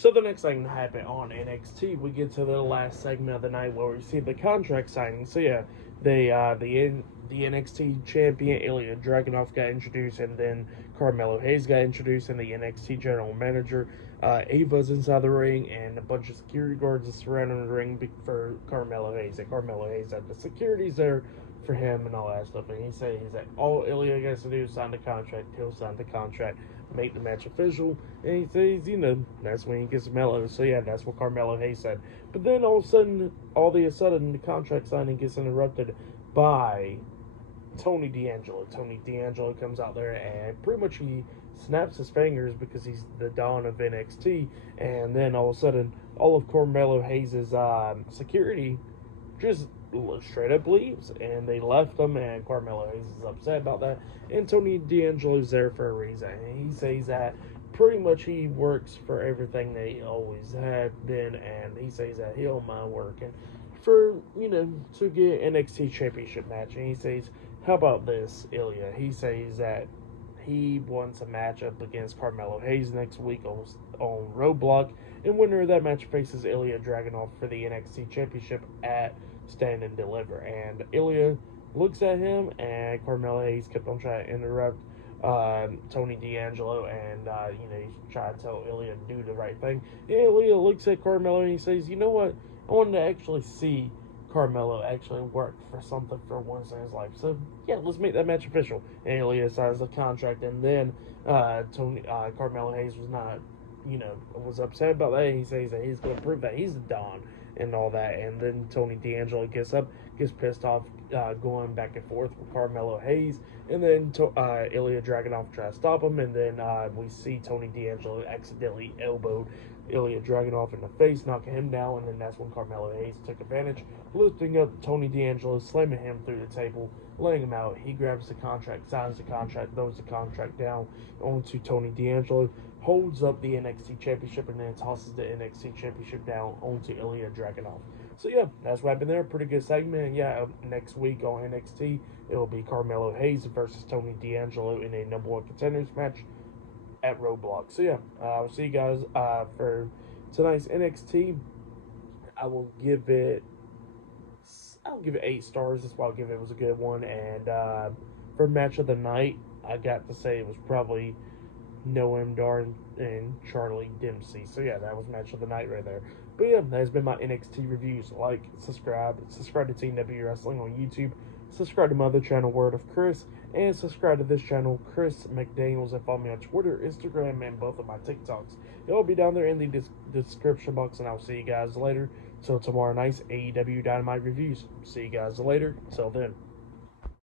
So the next thing that happened on NXT, we get to the last segment of the night where we see the contract signing. So yeah, the NXT champion Ilja Dragunov got introduced, and then Carmelo Hayes got introduced, and the NXT general manager Ava's inside the ring, and a bunch of security guards are surrounding the ring for Carmelo Hayes. And Carmelo Hayes had the security's there for him and all that stuff. And he's like, all Ilja has to do is sign the contract. He'll sign the contract, make the match official, and he says, that's when he gets Melo. So yeah, that's what Carmelo Hayes said. But then all of a sudden, the contract signing gets interrupted by Tony D'Angelo. Tony D'Angelo comes out there and pretty much he snaps his fingers because he's the Don of NXT. And then all of a sudden, all of Carmelo Hayes' security just straight up leaves, and they left him, and Carmelo Hayes is upset about that, and Tony D'Angelo's there for a reason, and he says that pretty much he works for everything they always have been, and he says that he don't mind working for, to get NXT championship match, and he says, how about this, Ilja? He says that he wants a matchup against Carmelo Hayes next week on Roadblock, and winner of that match faces Ilja Dragunov for the NXT championship at Stand and Deliver. And Ilja looks at him, and Carmelo Hayes kept on trying to interrupt Tony D'Angelo, and he's trying to tell Ilja to do the right thing. And Ilja looks at Carmelo and he says, you know what, I wanted to actually see Carmelo actually work for something for once in his life, so yeah, let's make that match official. And Ilja signs the contract, and then Carmelo Hayes was not, was upset about that. He says that he's going to prove that he's the Don and all that. And then Tony D'Angelo gets pissed off, going back and forth with Carmelo Hayes. And then Ilja Dragunov tries to stop him. And then we see Tony D'Angelo accidentally elbowed Ilja Dragunov in the face, knocking him down. And then that's when Carmelo Hayes took advantage, lifting up Tony D'Angelo, slamming him through the table, laying him out. He grabs the contract, signs the contract, throws the contract down onto Tony D'Angelo, holds up the NXT Championship, and then tosses the NXT Championship down onto Ilja Dragunov. So yeah, that's what happened there. Pretty good segment. And yeah, next week on NXT, it will be Carmelo Hayes versus Tony D'Angelo in a number one contenders match at Roadblock. So yeah, I'll see you guys for tonight's NXT. I'll give it 8 stars. That's why I'll give it. It was a good one. And for match of the night, I got to say it was probably Noam Dar and Charlie Dempsey. So yeah, that was match of the night right there. But yeah, that has been my NXT reviews. Like, subscribe to Team W Wrestling on YouTube. Subscribe to my other channel, Word of Chris, and subscribe to this channel, Chris McDaniels, and follow me on Twitter, Instagram, and both of my TikToks. It'll be down there in the description box, and I'll see you guys later. Till tomorrow night's AEW Dynamite reviews. See you guys later. Till then.